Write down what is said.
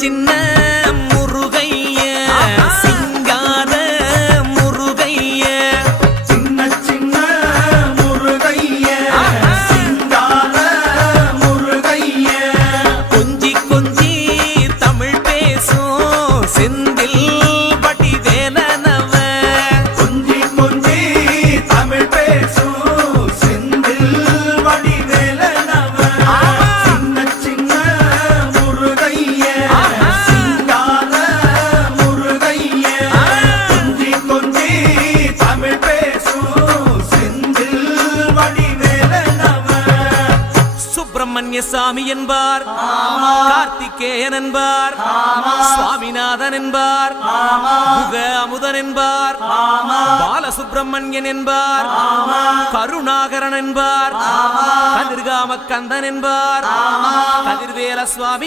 சின்ன முருகைய சிங்கார முருகைய சின்ன சின்ன முருகைய சிங்கார முருகைய கொஞ்சி கொஞ்சி தமிழ் பேசும் செந்தில் பட்டி வேலனவ கொஞ்சி கொஞ்சி தமிழ் பேசும் செந்தில் பட்டி வேலனவ சின்ன சின்ன முருகைய சிங்கார முருகைய கொஞ்சி கொஞ்சி தமிழ் பேசும் செந்தில் பட்டி வேலனவ சுப்பிரமணிய சாமி என்பார் கார்த்திகேயன் என்பார் சுவாமிநாதன் என்பார் முக அமுதன் என்பார் பாலசுப்பிரமணியன் என்பார் கருணாகரன் என்பார் கதிர்காம கந்தன் என்பார் கதிர்வேல சுவாமி